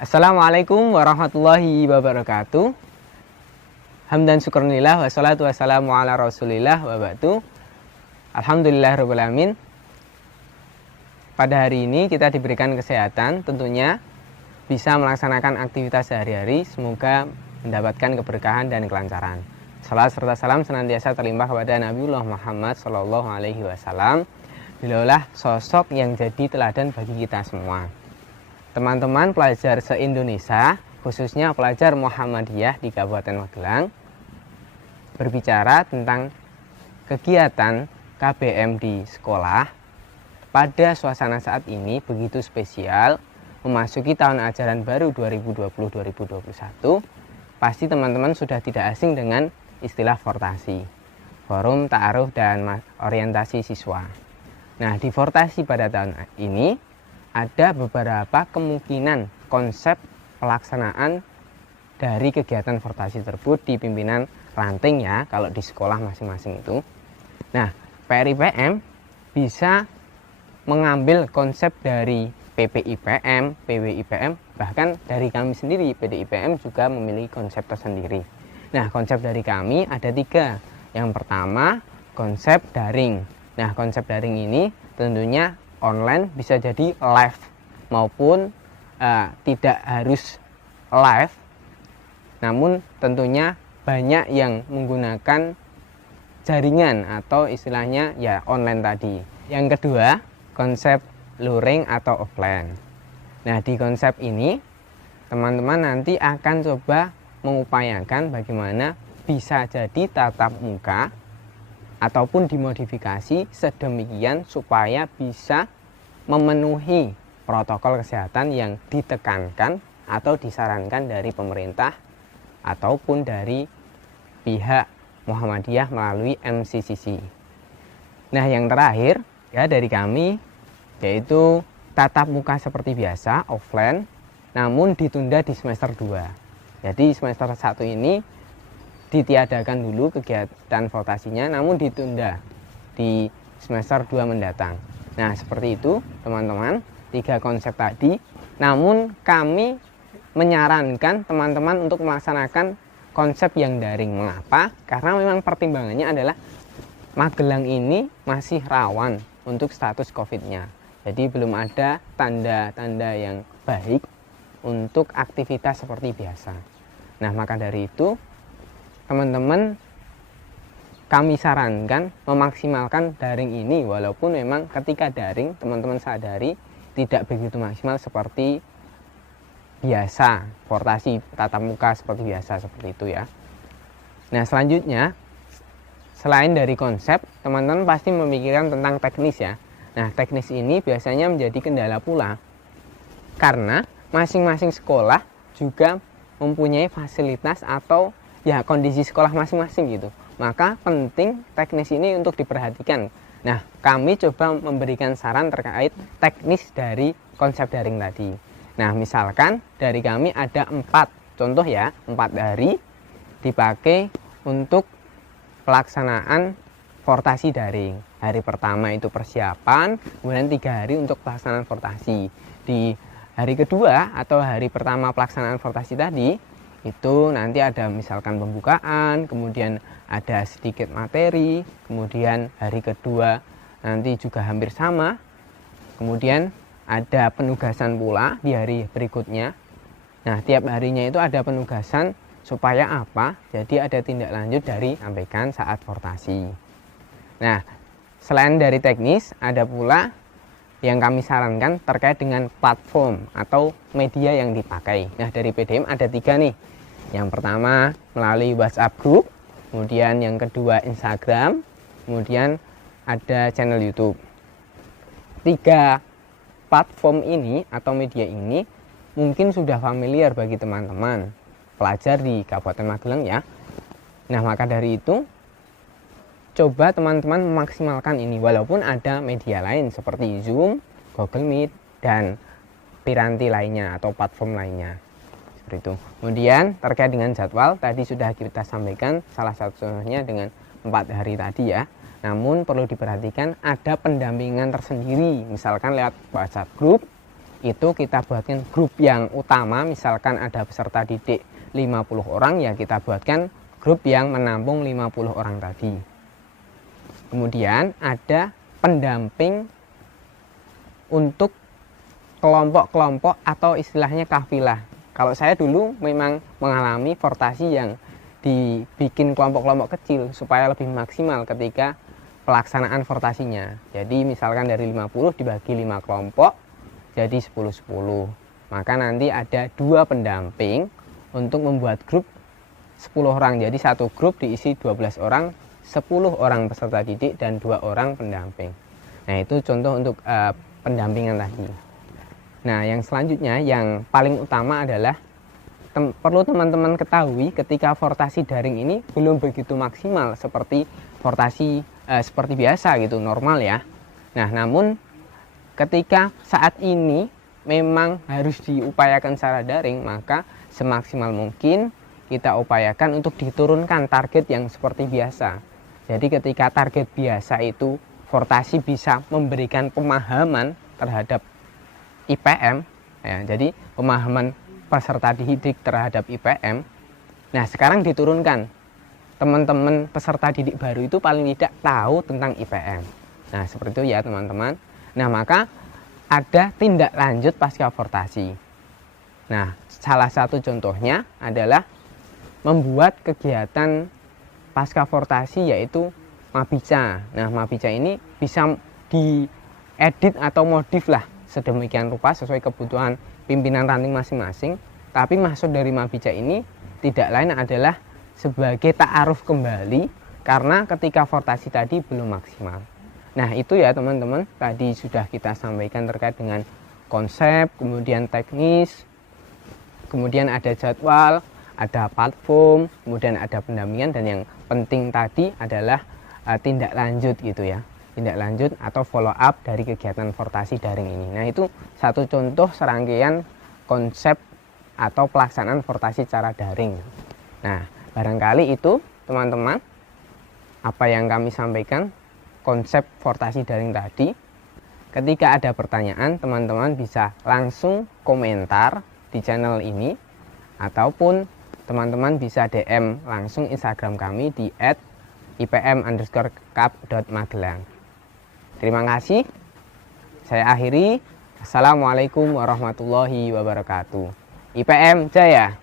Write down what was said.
Assalamualaikum warahmatullahi wabarakatuh. Hamdan syukurillah wassalatu wassalamu ala rasulillah wa ba'du. Alhamdulillahirabbil alamin. Pada hari ini kita diberikan kesehatan, tentunya bisa melaksanakan aktivitas sehari-hari. Semoga mendapatkan keberkahan dan kelancaran. Salat serta salam senantiasa terlimpah kepada Nabiullah Muhammad Sallallahu Alaihi Wasallam. Beliaulah sosok yang jadi teladan bagi kita semua. Teman-teman pelajar se-Indonesia, khususnya pelajar Muhammadiyah di Kabupaten Magelang, berbicara tentang kegiatan KBM di sekolah. Pada suasana saat ini begitu spesial, memasuki tahun ajaran baru 2020-2021, pasti teman-teman sudah tidak asing dengan istilah fortasi, forum ta'aruf dan orientasi siswa. Nah, di fortasi pada tahun ini ada beberapa kemungkinan konsep pelaksanaan dari kegiatan fortasi tersebut di pimpinan ranting ya, kalau di sekolah masing-masing itu. Nah, PRIPM bisa mengambil konsep dari PPIPM, PWIPM, bahkan dari kami sendiri, PDIPM juga memiliki konsep tersendiri. Nah, konsep dari kami ada 3. Yang pertama, konsep daring. Nah, konsep daring ini tentunya online, bisa jadi live maupun tidak harus live, namun tentunya banyak yang menggunakan jaringan atau istilahnya ya online tadi. Yang kedua, konsep luring atau offline. Nah, di konsep ini teman-teman nanti akan coba mengupayakan bagaimana bisa jadi tatap muka ataupun dimodifikasi sedemikian supaya bisa memenuhi protokol kesehatan yang ditekankan atau disarankan dari pemerintah ataupun dari pihak Muhammadiyah melalui MCCC. Nah, yang terakhir ya dari kami yaitu tatap muka seperti biasa offline, namun ditunda di semester 2. Jadi semester 1 ini ditiadakan dulu kegiatan votasinya, namun ditunda di semester 2 mendatang. Nah, seperti itu teman-teman, 3 konsep tadi. Namun kami menyarankan teman-teman untuk melaksanakan konsep yang daring. Mengapa? Karena memang pertimbangannya adalah Magelang ini masih rawan untuk status COVID-nya. Jadi belum ada tanda-tanda yang baik untuk aktivitas seperti biasa. Nah, maka dari itu teman-teman kami sarankan memaksimalkan daring ini, walaupun memang ketika daring teman-teman sadari tidak begitu maksimal seperti biasa, fortasi tatap muka seperti biasa, seperti itu ya. Nah, selanjutnya selain dari konsep, teman-teman pasti memikirkan tentang teknis ya. Nah, teknis ini biasanya menjadi kendala pula karena masing-masing sekolah juga mempunyai fasilitas atau ya kondisi sekolah masing-masing gitu. Maka penting teknis ini untuk diperhatikan. Nah, kami coba memberikan saran terkait teknis dari konsep daring tadi. Nah, misalkan dari kami ada 4 contoh ya, 4 hari dipakai untuk pelaksanaan fortasi daring. Hari pertama itu persiapan, kemudian 3 hari untuk pelaksanaan fortasi. Di hari kedua atau hari pertama pelaksanaan fortasi tadi, itu nanti ada misalkan pembukaan, kemudian ada sedikit materi, kemudian hari kedua nanti juga hampir sama, kemudian ada penugasan pula di hari berikutnya. Nah, tiap harinya itu ada penugasan supaya apa? Jadi ada tindak lanjut dari sampaikan saat fortasi. Nah, selain dari teknis, ada pula yang kami sarankan terkait dengan platform atau media yang dipakai. Nah, dari PDM ada 3 nih. Yang pertama melalui WhatsApp group, kemudian yang kedua Instagram, kemudian ada channel YouTube. 3 platform ini atau media ini mungkin sudah familiar bagi teman-teman pelajar di Kabupaten Magelang ya. Nah, maka dari itu coba teman-teman memaksimalkan ini, walaupun ada media lain seperti Zoom, Google Meet, dan piranti lainnya atau platform lainnya. Itu. Kemudian terkait dengan jadwal tadi sudah kita sampaikan, salah satu contohnya dengan 4 hari tadi ya. Namun perlu diperhatikan ada pendampingan tersendiri, misalkan lewat WhatsApp group itu kita buatkan grup yang utama, misalkan ada peserta didik 50 orang, ya kita buatkan grup yang menampung 50 orang tadi. Kemudian ada pendamping untuk kelompok-kelompok atau istilahnya kafilah. Kalau saya dulu memang mengalami fortasi yang dibikin kelompok-kelompok kecil supaya lebih maksimal ketika pelaksanaan fortasinya. Jadi misalkan dari 50 dibagi 5 kelompok jadi 10-10. Maka nanti ada 2 pendamping untuk membuat grup 10 orang. Jadi satu grup diisi 12 orang, 10 orang peserta didik dan 2 orang pendamping. Nah, itu contoh untuk pendampingan tadi. Nah, yang selanjutnya yang paling utama adalah perlu teman-teman ketahui ketika fortasi daring ini belum begitu maksimal seperti fortasi seperti biasa gitu, normal ya. Nah, namun ketika saat ini memang harus diupayakan secara daring, maka semaksimal mungkin kita upayakan untuk diturunkan target yang seperti biasa. Jadi ketika target biasa itu fortasi bisa memberikan pemahaman terhadap IPM, ya, jadi pemahaman peserta didik terhadap IPM. Nah, sekarang diturunkan, teman-teman peserta didik baru itu paling tidak tahu tentang IPM. Nah, seperti itu ya teman-teman. Nah, maka ada tindak lanjut pasca fortasi. Nah, salah satu contohnya adalah membuat kegiatan pasca fortasi, yaitu Mabica. Nah, Mabica ini bisa diedit atau modif lah sedemikian rupa sesuai kebutuhan pimpinan ranting masing-masing. Tapi maksud dari Mabica ini tidak lain adalah sebagai ta'aruf kembali karena ketika fortasi tadi belum maksimal. Nah, itu ya teman-teman, tadi sudah kita sampaikan terkait dengan konsep, kemudian teknis, kemudian ada jadwal, ada platform, kemudian ada pendampingan, dan yang penting tadi adalah tindak lanjut gitu ya. Tindak lanjut atau follow up dari kegiatan fortasi daring ini. Nah, itu satu contoh serangkaian konsep atau pelaksanaan fortasi secara daring. Nah, barangkali itu teman-teman apa yang kami sampaikan konsep fortasi daring tadi. Ketika ada pertanyaan, teman-teman bisa langsung komentar di channel ini ataupun teman-teman bisa DM langsung Instagram kami di @ipm_cup.magelang. Terima kasih. Saya akhiri. Assalamualaikum warahmatullahi wabarakatuh. IPM Jaya.